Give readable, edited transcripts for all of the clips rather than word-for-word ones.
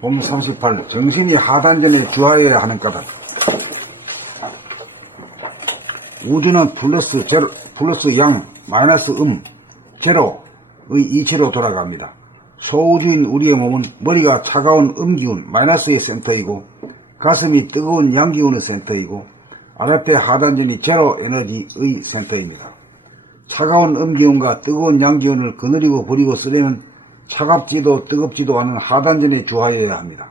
봄 38. 정신이 하단전에 주하여야 하는 까닭. 우주는 플러스 제로, 플러스 양, 마이너스 제로의 이치로 돌아갑니다. 소우주인 우리의 몸은 머리가 차가운 음기운, 마이너스의 센터이고, 가슴이 뜨거운 양기운의 센터이고, 아랫배 하단전이 제로 에너지의 센터입니다. 차가운 음기운과 뜨거운 양기운을 거느리고 버리고 쓰려면 차갑지도 뜨겁지도 않은 하단전에 주하여야 합니다.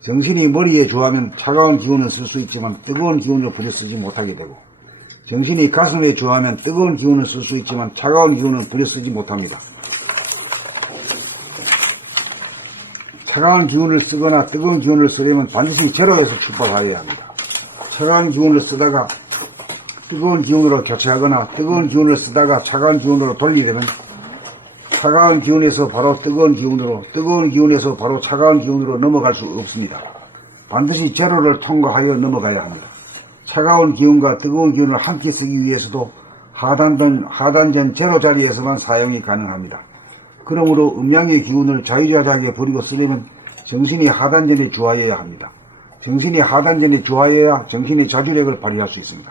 정신이 머리에 주하면 차가운 기운을 쓸 수 있지만 뜨거운 기운을 부려 쓰지 못하게 되고, 정신이 가슴에 주하면 뜨거운 기운을 쓸 수 있지만 차가운 기운을 부려 쓰지 못합니다. 차가운 기운을 쓰거나 뜨거운 기운을 쓰려면 반드시 제로에서 출발하여야 합니다. 차가운 기운을 쓰다가 뜨거운 기운으로 교체하거나 뜨거운 기운을 쓰다가 차가운 기운으로 돌리려면 차가운 기운에서 바로 뜨거운 기운으로, 뜨거운 기운에서 바로 차가운 기운으로 넘어갈 수 없습니다. 반드시 제로를 통과하여 넘어가야 합니다. 차가운 기운과 뜨거운 기운을 함께 쓰기 위해서도 하단전 제로 자리에서만 사용이 가능합니다. 그러므로 음양의 기운을 자유자재하게 버리고 쓰려면 정신이 하단전에 주하여야 합니다. 정신이 하단전에 주하여야 정신의 자주력을 발휘할 수 있습니다.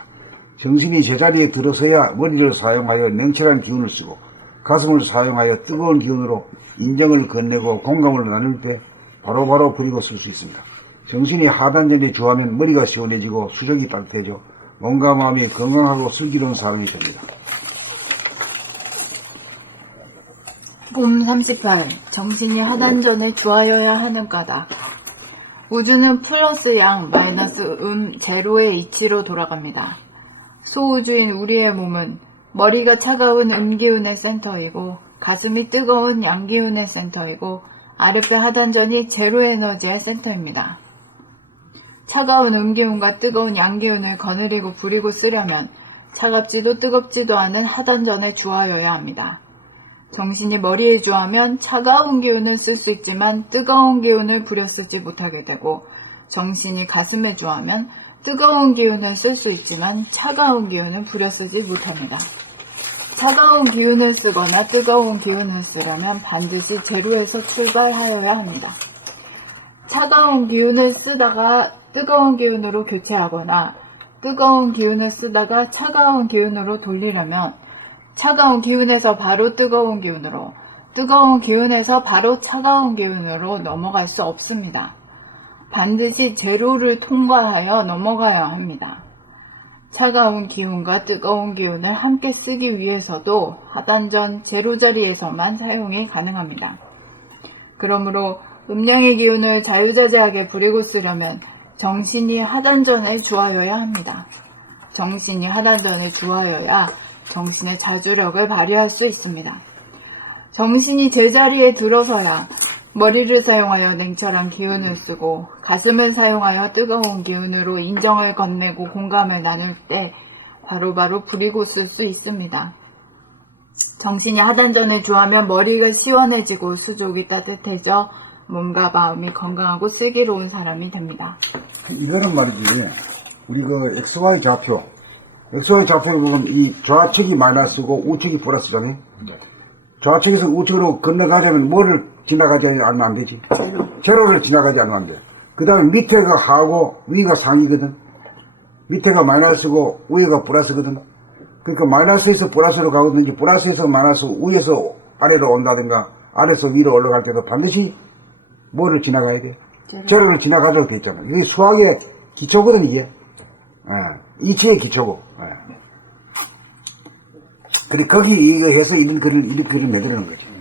정신이 제자리에 들어서야 머리를 사용하여 냉철한 기운을 쓰고 가슴을 사용하여 뜨거운 기운으로 인정을 건네고 공감을 나눌 때 바로바로 버리고 쓸 수 있습니다. 정신이 하단전에 주하면 머리가 시원해지고 수족이 따뜻해져 몸과 마음이 건강하고 슬기로운 삶이 됩니다. 봄 38. 정신이 하단전에 주하여야 하는 까닭. 우주는 플러스 양, 마이너스 제로의 이치로 돌아갑니다. 소우주인 우리의 몸은 머리가 차가운 음기운의 센터이고 가슴이 뜨거운 양기운의 센터이고 아랫배 하단전이 제로 에너지의 센터입니다. 차가운 음기운과 뜨거운 양기운을 거느리고 부리고 쓰려면 차갑지도 뜨겁지도 않은 하단전에 주하여야 합니다. 정신이 머리에 주하면 차가운 기운을 쓸 수 있지만 뜨거운 기운을 부려 쓰지 못하게 되고, 정신이 가슴에 주하면 뜨거운 기운을 쓸 수 있지만 차가운 기운을 부려 쓰지 못합니다. 차가운 기운을 쓰거나 뜨거운 기운을 쓰려면 반드시 제로에서 출발하여야 합니다. 차가운 기운을 쓰다가 뜨거운 기운으로 교체하거나 뜨거운 기운을 쓰다가 차가운 기운으로 돌리려면 차가운 기운에서 바로 뜨거운 기운으로, 뜨거운 기운에서 바로 차가운 기운으로 넘어갈 수 없습니다. 반드시 제로를 통과하여 넘어가야 합니다. 차가운 기운과 뜨거운 기운을 함께 쓰기 위해서도 하단전 제로 자리에서만 사용이 가능합니다. 그러므로 음양의 기운을 자유자재하게 부리고 쓰려면 정신이 하단전에 주하여야 합니다. 정신이 하단전에 주하여야 정신의 자주력을 발휘할 수 있습니다. 정신이 제자리에 들어서야 머리를 사용하여 냉철한 기운을 쓰고 가슴을 사용하여 뜨거운 기운으로 인정을 건네고 공감을 나눌 때 바로바로 부리고 쓸 수 있습니다. 정신이 하단전에 주하면 머리가 시원해지고 수족이 따뜻해져 몸과 마음이 건강하고 슬기로운 사람이 됩니다. 이거는 말이지, 우리 그 XY 좌표, XY 좌표에 보면 이 좌측이 마이너스고 우측이 플러스잖아요. 좌측에서 우측으로 건너가려면 뭐를 지나가지 않으면 안 되지? 제로를 지나가지 않으면 안 돼. 그 다음에 밑에가 하고 위가 상이거든. 밑에가 마이너스고 위가 플러스거든. 그러니까 마이너스에서 플러스로 가거든지 플러스에서 마이너스, 위에서 아래로 온다든가 아래에서 위로 올라갈 때도 반드시 뭐를 지나가야 돼? 제로를 지나가도록 돼 있잖아. 이게 수학의 기초거든, 이게. 이치의 기초고. 그래, 거기 이거 해서 이런 글을 만드는 거지.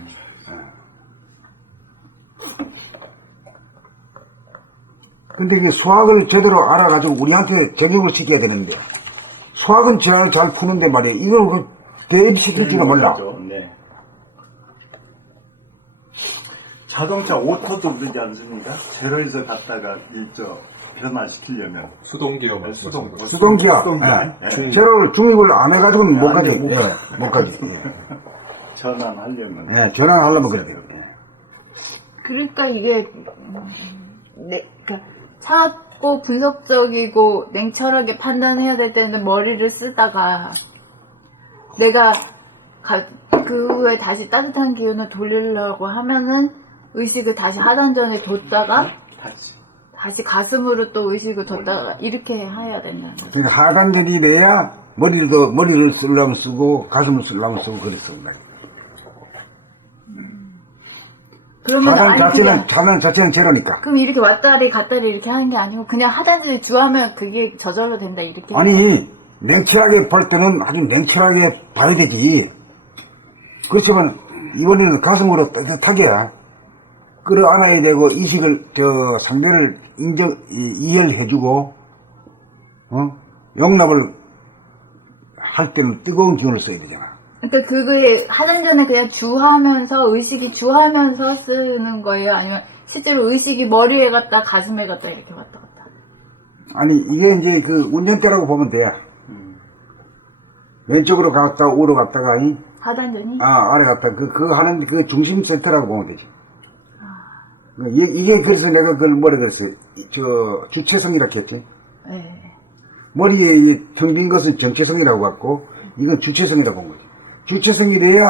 근데 이게 수학을 제대로 알아가지고 우리한테 적용을 시켜야 되는데, 수학은 잘 푸는데 말이야. 이걸 대입시킬지는 몰라. 네. 자동차 오토도 그러지 않습니까? 제로에서 갔다가 변화시키려면 수동기어 수동기어. 제로를 중립을 안 해가지고는 못 가지. 못 가지. 전환하려면. 전환하려면 그래야 돼요. 그러니까 이게 그러니까 차갑고 분석적이고 냉철하게 판단해야 될 때는 머리를 쓰다가 내가 그 후에 다시 따뜻한 기운을 돌리려고 하면은 의식을 다시 하단전에 뒀다가 다시. 다시 가슴으로 또 의식을 뒀다가 이렇게 해야 된다는 거죠. 그러니까 하단전이 돼야 머리를 쓰려면 쓰고 가슴을 쓰려면 쓰고 그랬습니다. 그러면 하단 자체는 제로니까. 그럼 이렇게 왔다리 갔다리 이렇게 하는 게 아니고 그냥 하단전에 주하면 그게 저절로 된다 이렇게. 아니 냉철하게 볼 때는 아주 냉철하게 봐야 되지. 그렇지만 이번에는 가슴으로 따뜻하게 끌어안아야 되고 의식을 상대를 이해를 해주고 용납을 할 때는 뜨거운 기운을 써야 되잖아. 그러니까 그게 하단전에 그냥 주하면서 의식이 주하면서 쓰는 거예요? 아니면 실제로 의식이 머리에 갔다 가슴에 갔다 이렇게 왔다 갔다? 아니 이게 이제 그 운전대라고 보면 돼. 왼쪽으로 갔다 우로 갔다가 하단전이? 아래 갔다 그 하는 그 중심 센터라고 보면 되죠. 이게 그래서 내가 그걸 뭐라 그랬어요? 주체성이라고 했지. 네. 머리에 텅 빈 것은 정체성이라고 했고 이건 주체성이라고 본 거죠. 주체성이 돼야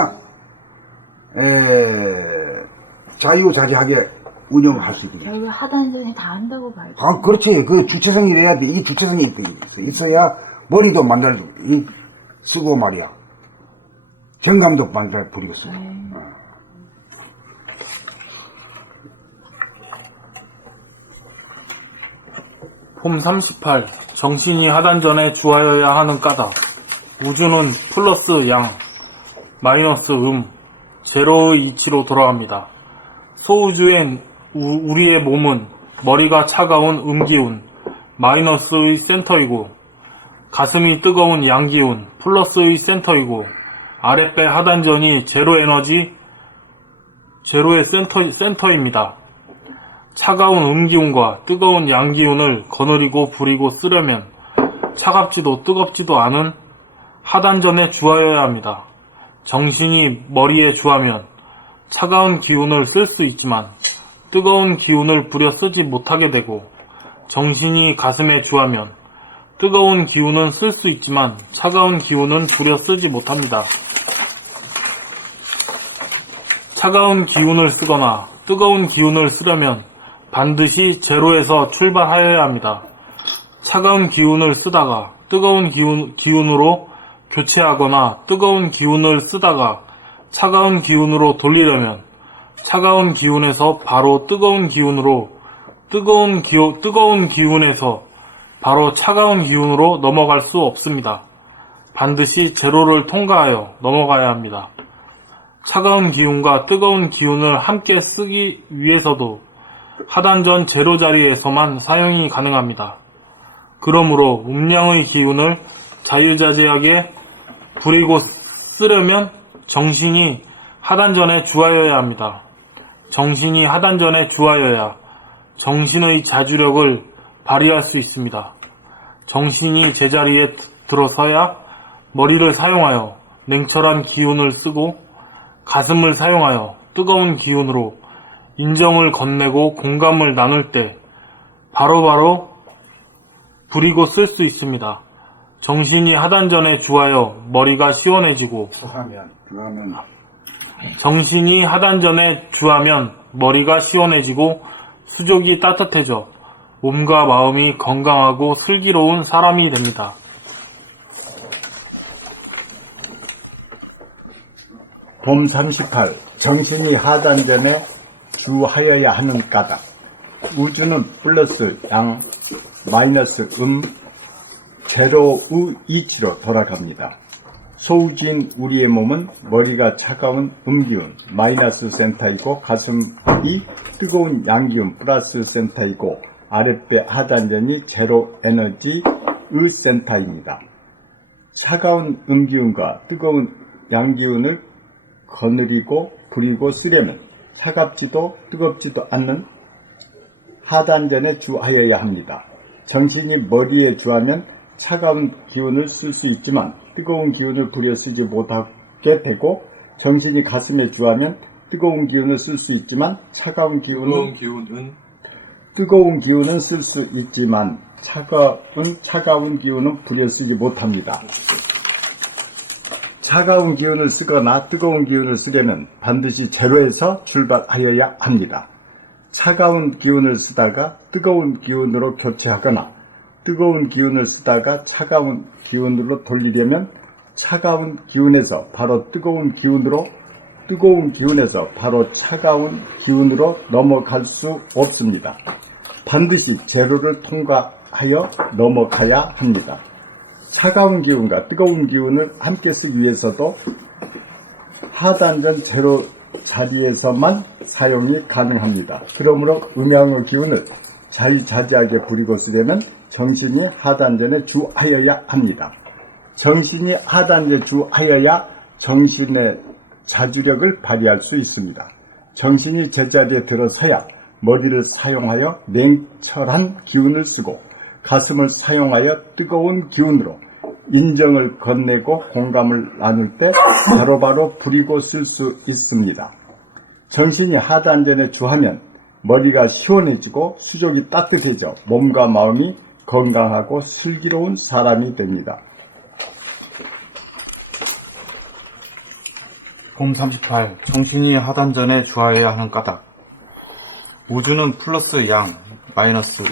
자유자재하게 운영할 수 있게 되죠. 결국 하단전이 다 한다고 봐야죠. 그렇지. 그 주체성이 돼야 돼. 이게 주체성이 있어야 머리도 쓰고 말이야. 정감도 부리고 쓰고. 폼 38. 정신이 하단전에 주하여야 하는 까닭. 우주는 플러스 양, 마이너스 제로의 이치로 돌아갑니다. 소우주엔 우리의 몸은 머리가 차가운 기운, 마이너스의 센터이고, 가슴이 뜨거운 양기운, 플러스의 센터이고, 아랫배 하단전이 제로 에너지, 제로의 센터입니다. 차가운 기운과 뜨거운 양기운을 거느리고 부리고 쓰려면 차갑지도 뜨겁지도 않은 하단전에 주하여야 합니다. 정신이 머리에 주하면 차가운 기운을 쓸 수 있지만 뜨거운 기운을 부려 쓰지 못하게 되고, 정신이 가슴에 주하면 뜨거운 기운은 쓸 수 있지만 차가운 기운은 부려 쓰지 못합니다. 차가운 기운을 쓰거나 뜨거운 기운을 쓰려면 반드시 제로에서 출발하여야 합니다. 차가운 기운을 쓰다가 뜨거운 기운으로 교체하거나 기운을 쓰다가 차가운 기운으로 돌리려면 차가운 기운에서 바로 뜨거운 기운으로, 뜨거운 기운에서 바로 차가운 기운으로 넘어갈 수 없습니다. 반드시 제로를 통과하여 넘어가야 합니다. 차가운 기운과 뜨거운 기운을 함께 쓰기 위해서도 하단전 제로 자리에서만 사용이 가능합니다. 그러므로 음양의 기운을 자유자재하게 부리고 쓰려면 정신이 하단전에 주하여야 합니다. 정신이 하단전에 주하여야 정신의 자주력을 발휘할 수 있습니다. 정신이 제자리에 들어서야 머리를 사용하여 냉철한 기운을 쓰고 가슴을 사용하여 뜨거운 기운으로 인정을 건네고 공감을 나눌 때 바로바로 부리고 쓸 수 있습니다. 정신이 하단전에 주하여 머리가 시원해지고, 정신이 하단전에 주하면 머리가 시원해지고 수족이 따뜻해져 몸과 마음이 건강하고 슬기로운 사람이 됩니다. 봄 38. 정신이 하단전에 주하여야 하는 까닭. 우주는 플러스 양, 마이너스 제로의 이치로 돌아갑니다. 소우주인 우리의 몸은 머리가 차가운 기운, 마이너스 센터이고, 가슴이 뜨거운 양기운, 플러스 센터이고, 아랫배 하단전이 제로 에너지의 센터입니다. 차가운 기운과 뜨거운 양기운을 거느리고 부리고 쓰려면 차갑지도 뜨겁지도 않는 하단전에 주하여야 합니다. 정신이 머리에 주하면 차가운 기운을 쓸 수 있지만 뜨거운 기운을 부려 쓰지 못하게 되고, 정신이 가슴에 주하면 뜨거운 기운을 쓸 수 있지만 뜨거운 기운은 쓸 수 있지만 차가운 기운은 부려 쓰지 못합니다. 차가운 기운을 쓰거나 뜨거운 기운을 쓰려면 반드시 제로에서 출발하여야 합니다. 차가운 기운을 쓰다가 뜨거운 기운으로 교체하거나 뜨거운 기운을 쓰다가 차가운 기운으로 돌리려면 차가운 기운에서 바로 뜨거운 기운으로, 뜨거운 기운에서 바로 차가운 기운으로 넘어갈 수 없습니다. 반드시 제로를 통과하여 넘어가야 합니다. 차가운 기운과 뜨거운 기운을 함께 쓰기 위해서도 하단전 제로 자리에서만 사용이 가능합니다. 그러므로 음양의 기운을 자유자재하게 부리고 쓰려면 정신이 하단전에 주하여야 합니다. 정신이 하단전에 주하여야 정신의 자주력을 발휘할 수 있습니다. 정신이 제자리에 들어서야 머리를 사용하여 냉철한 기운을 쓰고 가슴을 사용하여 뜨거운 기운으로 인정을 건네고 공감을 나눌 때 바로바로 부리고 쓸 수 있습니다. 정신이 하단전에 주하면 머리가 시원해지고 수족이 따뜻해져 몸과 마음이 건강하고 슬기로운 사람이 됩니다. 봄 38. 정신이 하단전에 주하여야 하는 까닭. 우주는 플러스 양, 마이너스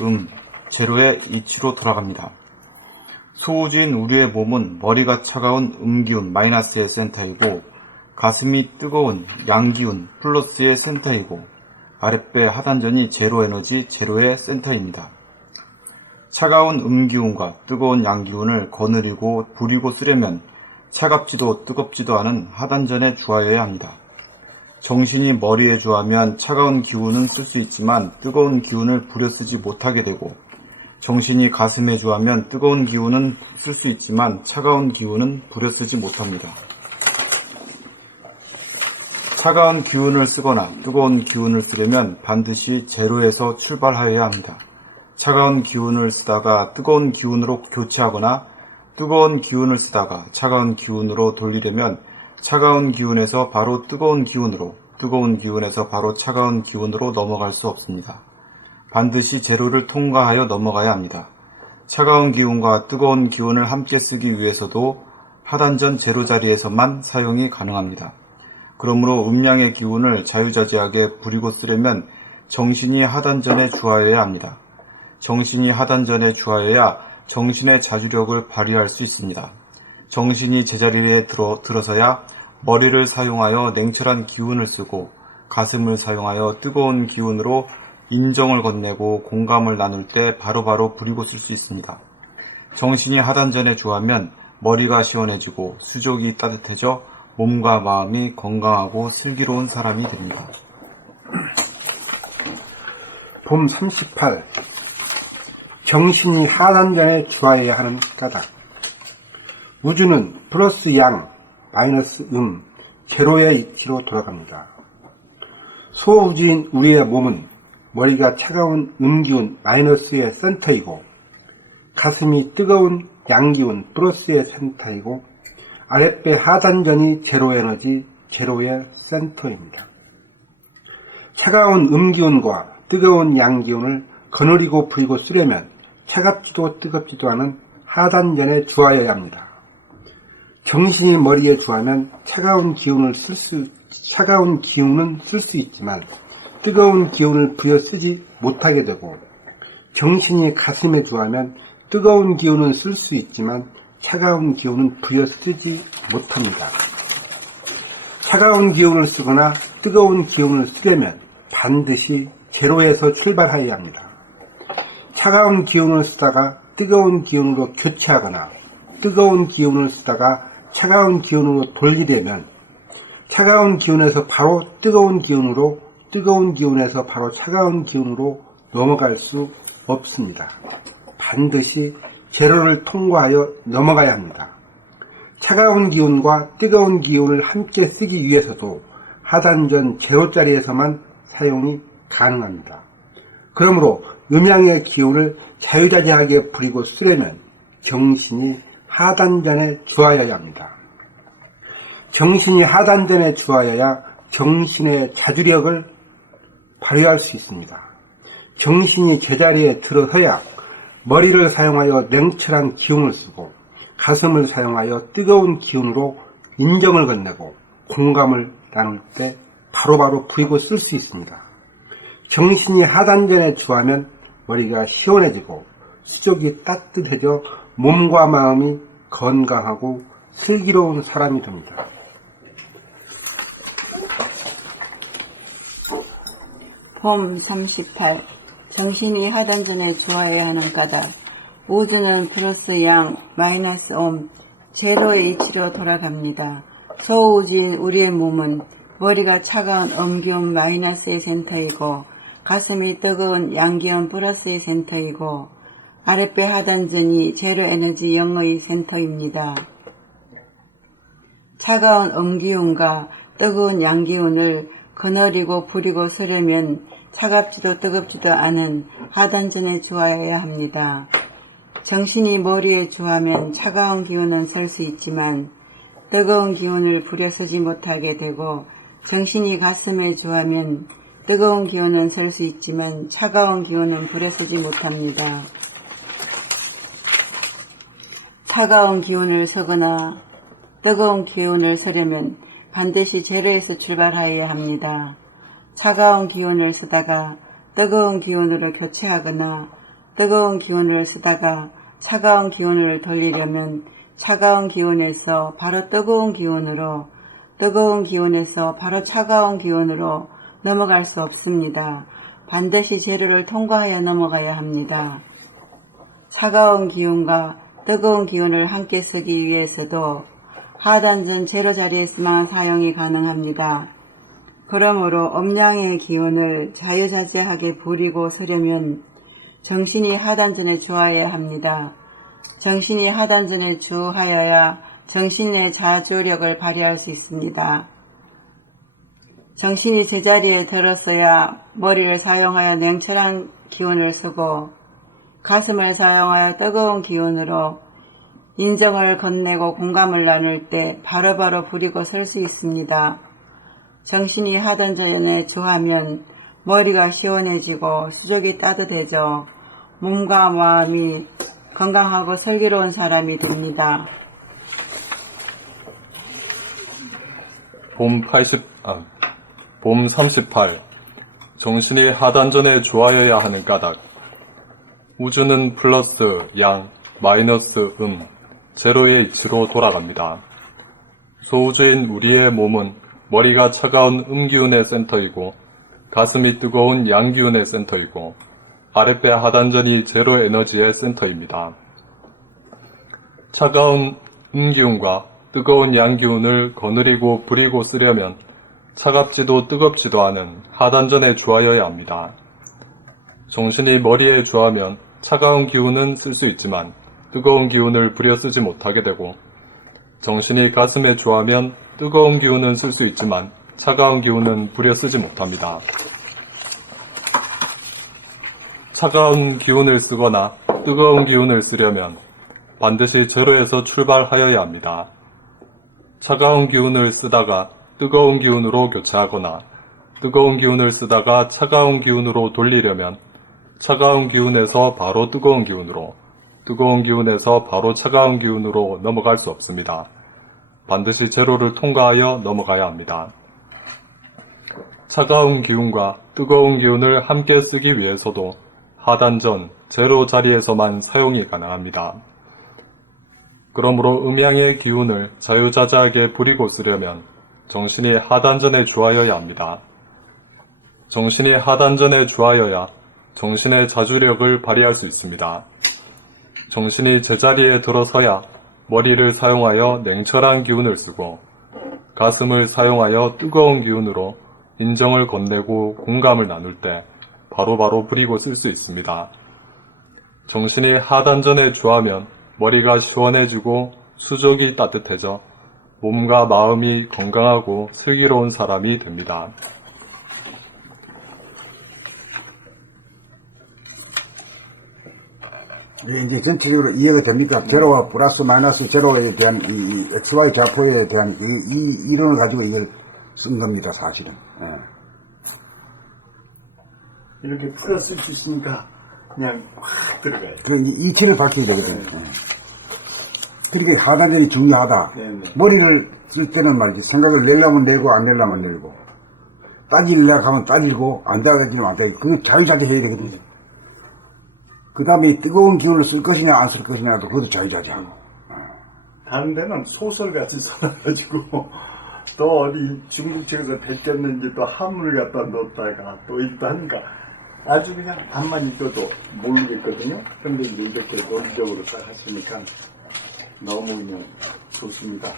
제로의 이치로 돌아갑니다. 소우주인 우리의 몸은 머리가 차가운 음기운 마이너스의 센터이고 가슴이 뜨거운 양기운 플러스의 센터이고 아랫배 하단전이 제로 에너지 제로의 센터입니다. 차가운 음기운과 뜨거운 양기운을 거느리고 부리고 쓰려면 차갑지도 뜨겁지도 않은 하단전에 주하여야 합니다. 정신이 머리에 주하면 차가운 기운은 쓸 수 있지만 뜨거운 기운을 부려 쓰지 못하게 되고 정신이 가슴에 주하면 뜨거운 기운은 쓸 수 있지만 차가운 기운은 부려 쓰지 못합니다. 차가운 기운을 쓰거나 뜨거운 기운을 쓰려면 반드시 제로에서 출발하여야 합니다. 차가운 기운을 쓰다가 뜨거운 기운으로 교체하거나 뜨거운 기운을 쓰다가 차가운 기운으로 돌리려면 차가운 기운에서 바로 뜨거운 기운으로, 뜨거운 기운에서 바로 차가운 기운으로 넘어갈 수 없습니다. 반드시 제로를 통과하여 넘어가야 합니다. 차가운 기운과 뜨거운 기운을 함께 쓰기 위해서도 하단전 제로 자리에서만 사용이 가능합니다. 그러므로 음양의 기운을 자유자재하게 부리고 쓰려면 정신이 하단전에 주하여야 합니다. 정신이 하단전에 주하여야 정신의 자주력을 발휘할 수 있습니다. 정신이 제자리에 들어서야 머리를 사용하여 냉철한 기운을 쓰고 가슴을 사용하여 뜨거운 기운으로 인정을 건네고 공감을 나눌 때 바로바로 부리고 쓸 수 있습니다. 정신이 하단전에 주하면 머리가 시원해지고 수족이 따뜻해져 몸과 마음이 건강하고 슬기로운 사람이 됩니다. 봄 38. 정신이 하단전에 주하여야 하는 까닭. 우주는 플러스 양, 마이너스 제로의 이치로 돌아갑니다. 소우주인 우리의 몸은 머리가 차가운 음기운 마이너스의 센터이고 가슴이 뜨거운 양기운 플러스의 센터이고 아랫배 하단전이 제로 에너지 제로의 센터입니다. 차가운 음기운과 뜨거운 양기운을 거느리고 부리고 쓰려면 차갑지도 뜨겁지도 않은 하단전에 주하여야 합니다. 정신이 머리에 주하면 차가운 기운은 쓸 수 있지만 뜨거운 기운을 부여 쓰지 못하게 되고 정신이 가슴에 주하면 뜨거운 기운은 쓸 수 있지만 차가운 기운은 부여 쓰지 못합니다. 차가운 기운을 쓰거나 뜨거운 기운을 쓰려면 반드시 제로에서 출발하여야 합니다. 차가운 기운을 쓰다가 뜨거운 기운으로 교체하거나 뜨거운 기운을 쓰다가 차가운 기운으로 돌리려면 차가운 기운에서 바로 뜨거운 기운으로, 뜨거운 기운에서 바로 차가운 기운으로 넘어갈 수 없습니다. 반드시 제로를 통과하여 넘어가야 합니다. 차가운 기운과 뜨거운 기운을 함께 쓰기 위해서도 하단전 제로짜리에서만 사용이 가능합니다. 그러므로 음양의 기운을 자유자재하게 부리고 쓰려면 정신이 하단전에 주하여야 합니다. 정신이 하단전에 주하여야 정신의 자주력을 발휘할 수 있습니다. 정신이 제자리에 들어서야 머리를 사용하여 냉철한 기운을 쓰고 가슴을 사용하여 뜨거운 기운으로 인정을 건네고 공감을 나눌 때 바로바로 부리고 쓸 수 있습니다. 정신이 하단전에 주하면 머리가 시원해지고 수족이 따뜻해져 몸과 마음이 건강하고 슬기로운 사람이 됩니다. 봄 38. 정신이 하단전에 주어야 하는 까닭. 우주는 플러스 양, 마이너스 옴, 제로의 이치로 돌아갑니다. 소우주인 우리의 몸은 머리가 차가운 음기운 마이너스의 센터이고 가슴이 뜨거운 양기운 플러스의 센터이고 아랫배 하단전이 제로 에너지 영의 센터입니다. 차가운 음기운과 뜨거운 양기운을 거느리고 부리고 쓰려면 차갑지도 뜨겁지도 않은 하단전에 주어야 합니다. 정신이 머리에 주하면 차가운 기운은 설 수 있지만 뜨거운 기운을 부려 쓰지 못하게 되고 정신이 가슴에 주하면 뜨거운 기운은 설 수 있지만 차가운 기운은 부려 쓰지 못합니다. 차가운 기운을 서거나 뜨거운 기운을 서려면 반드시 제로에서 출발하여야 합니다. 차가운 기운을 쓰다가 뜨거운 기운으로 교체하거나 뜨거운 기운을 쓰다가 차가운 기운을 돌리려면 차가운 기운에서 바로 뜨거운 기운으로, 뜨거운 기운에서 바로 차가운 기운으로 넘어갈 수 없습니다. 반드시 제로를 통과하여 넘어가야 합니다. 차가운 기운과 뜨거운 기운을 함께 쓰기 위해서도 하단전 제로 자리에서만 사용이 가능합니다. 그러므로 음양의 기운을 자유자재하게 부리고 쓰려면 정신이 하단전에 주어야 합니다. 정신이 하단전에 주하여야 정신의 자주력을 발휘할 수 있습니다. 정신이 제자리에 들었어야 머리를 사용하여 냉철한 기운을 쓰고 가슴을 사용하여 뜨거운 기운으로 인정을 건네고 공감을 나눌 때 바로바로 부리고 설 수 있습니다. 정신이 하단전에 주하면 머리가 시원해지고 수족이 따뜻해져 몸과 마음이 건강하고 슬기로운 사람이 됩니다. 봄 38. 정신이 하단전에 주하여야 하는 까닭. 우주는 플러스 양, 마이너스 제로의 이치로 돌아갑니다. 소우주인 우리의 몸은 머리가 차가운 음기운의 센터이고 가슴이 뜨거운 양기운의 센터이고 아랫배 하단전이 제로 에너지의 센터입니다. 차가운 음기운과 뜨거운 양기운을 거느리고 부리고 쓰려면 차갑지도 뜨겁지도 않은 하단전에 주하여야 합니다. 정신이 머리에 주하면 차가운 기운은 쓸 수 있지만 뜨거운 기운을 부려 쓰지 못하게 되고 정신이 가슴에 주하면 뜨거운 기운은 쓸 수 있지만 차가운 기운은 부려 쓰지 못합니다. 차가운 기운을 쓰거나 뜨거운 기운을 쓰려면 반드시 제로에서 출발하여야 합니다. 차가운 기운을 쓰다가 뜨거운 기운으로 교체하거나 뜨거운 기운을 쓰다가 차가운 기운으로 돌리려면 차가운 기운에서 바로 뜨거운 기운으로, 뜨거운 기운에서 바로 차가운 기운으로 넘어갈 수 없습니다. 반드시 제로를 통과하여 넘어가야 합니다. 차가운 기운과 뜨거운 기운을 함께 쓰기 위해서도 하단전, 제로 자리에서만 사용이 가능합니다. 그러므로 음양의 기운을 자유자재하게 부리고 쓰려면 정신이 하단전에 주하여야 합니다. 정신이 하단전에 주하여야 정신의 자주력을 발휘할 수 있습니다. 정신이 제자리에 들어서야 머리를 사용하여 냉철한 기운을 쓰고 가슴을 사용하여 뜨거운 기운으로 인정을 건네고 공감을 나눌 때 바로바로 부리고 쓸 수 있습니다. 정신이 하단전에 주하면 머리가 시원해지고 수족이 따뜻해져 몸과 마음이 건강하고 슬기로운 사람이 됩니다. 이게 이제 전체적으로 이해가 됩니까? 제로와 플러스 마이너스 제로에 대한 이 XY 좌표에 대한 이 이론을 가지고 이걸 쓴 겁니다, 사실은. 예. 이렇게 플러스 주시니까 그냥 확 들어가요. 그 이치를 밝혀야 되거든요. 그러니까 하단전이 중요하다. 네네. 머리를 쓸 때는 말이지 생각을 내려면 내고 안 내려면 내고 따지려고 하면 따지고 안 따지면 안 따지고 그거 자유자재해야 되거든요. 그 다음에 뜨거운 기운을 쓸 것이냐 안 쓸 것이냐도 그것도 자유자재하고. 다른 데는 소설같이 써놔가지고 또 어디 중국 측에서 뱉겼는지 또 한문을 갖다 넣었다가 또 읽다 하니까 아주 그냥 답만 읽어도 모르겠거든요. 근데 이제 이렇게 논리적으로 딱 하시니까 너무 그냥 좋습니다.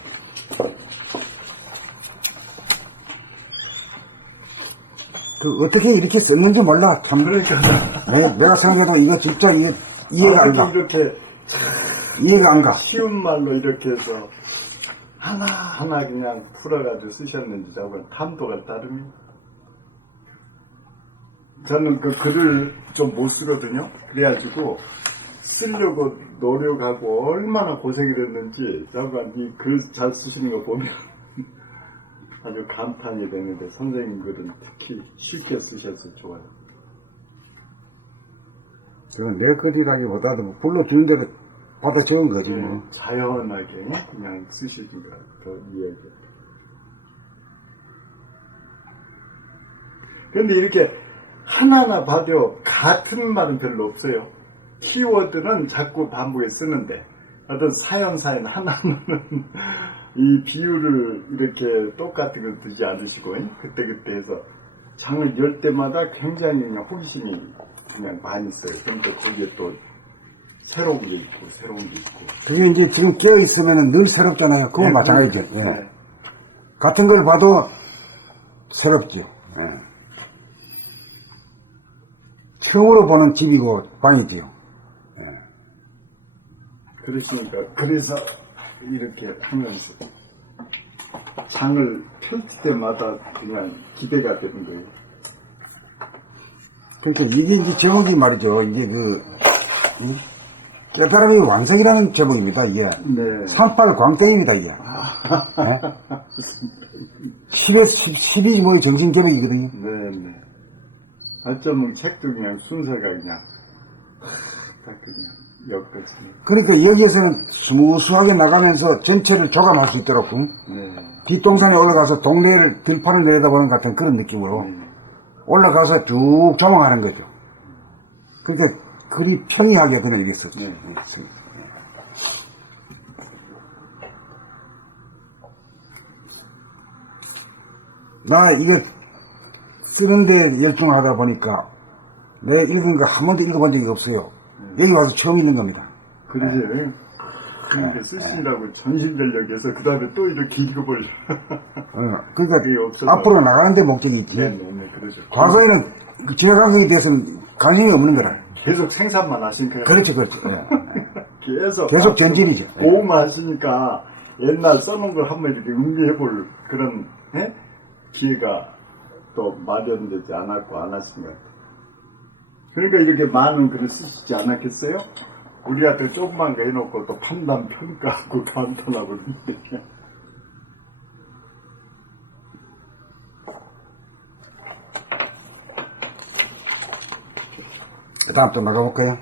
그 어떻게 이렇게 썼는지 몰라. 참. 그러니까 내가 생각해도 이거 진짜 이해가 안 가. 이렇게 이해가 안 가. 쉬운 말로 이렇게 해서 하나하나 그냥 풀어가지고 쓰셨는지 저건 탐도가 따름이. 저는 그 글을 좀 못 쓰거든요. 그래가지고 쓰려고 노력하고 얼마나 고생을 했는지 저건 이 글 잘 쓰시는 거 보면 아주 감탄이 되는데 선생님 글은 특히 쉽게 쓰셔서 좋아요. 그건 내 글이라기보다도 뭐 불러주는 대로 받아 적은 거지 뭐. 자연하게 그냥 쓰시니까 더 이해가. 그런데 이렇게 하나하나 봐도 같은 말은 별로 없어요. 키워드는 자꾸 반복해 쓰는데 어떤 사연 하나하나는 이 비유를 이렇게 똑같은 걸 두지 않으시고 그때그때 해서 장을 열 때마다 굉장히 그냥 호기심이 그냥 많이 있어요. 그러니까 거기에 또 새로운 게 있고 새로운 게 있고. 그게 이제 지금 깨어 있으면 늘 새롭잖아요. 그건 네, 마찬가지죠. 예. 네. 같은 걸 봐도 새롭죠. 예. 처음으로 보는 집이고 방이지요. 그러시니까 그래서 이렇게 하면서 장을 펼 때마다 그냥 기대가 되는 거예요. 그러니까 이게 이제 제목이 말이죠. 이제 깨달음의 완성이라는 제목입니다. 이게 네. 38 광땡입니다. 이게. 예? 10이 뭐 정신개벽이거든요. 네네. 어쩌면 책도 그냥 순서가 그냥 딱 그냥 엮어지네. 그러니까 여기에서는 스무스하게 나가면서 전체를 조감할 수 있도록 네. 뒷동산에 올라가서 동네를 들판을 내려다보는 것 같은 그런 느낌으로 올라가서 쭉 조망하는 거죠. 그러니까 그리 평이하게 그냥 이렇게 썼죠. 네. 나 이거 쓰는데 열중하다 보니까 내가 읽은 거 한 번도 읽어본 적이 없어요. 여기 와서 처음 읽는 겁니다. 그러세요. 그렇게 쓰시라고 전신전력해서 그 다음에 또 이렇게 읽어보려. 그게 그러니까 없어서. 앞으로 나가는 데 목적이 있지. 네네네, 그러죠. 과거에는 그 지나간 거에 대해서는 관심이 없는 거라. 계속 생산만 하시니까. 그렇죠, 그렇죠. 예. 계속 전진이죠. 보호만 하시니까 옛날 써놓은 걸 한번 이렇게 응비해볼 그런 기회가 또 마련되지 않았고 안 하신 것 같아요. 그러니까 이렇게 많은 글을 쓰시지 않았겠어요? 우리한테 조그만 거 해놓고 또 판단, 평가하고 감탄하고 그러는데. 그 다음 또 나가볼까요?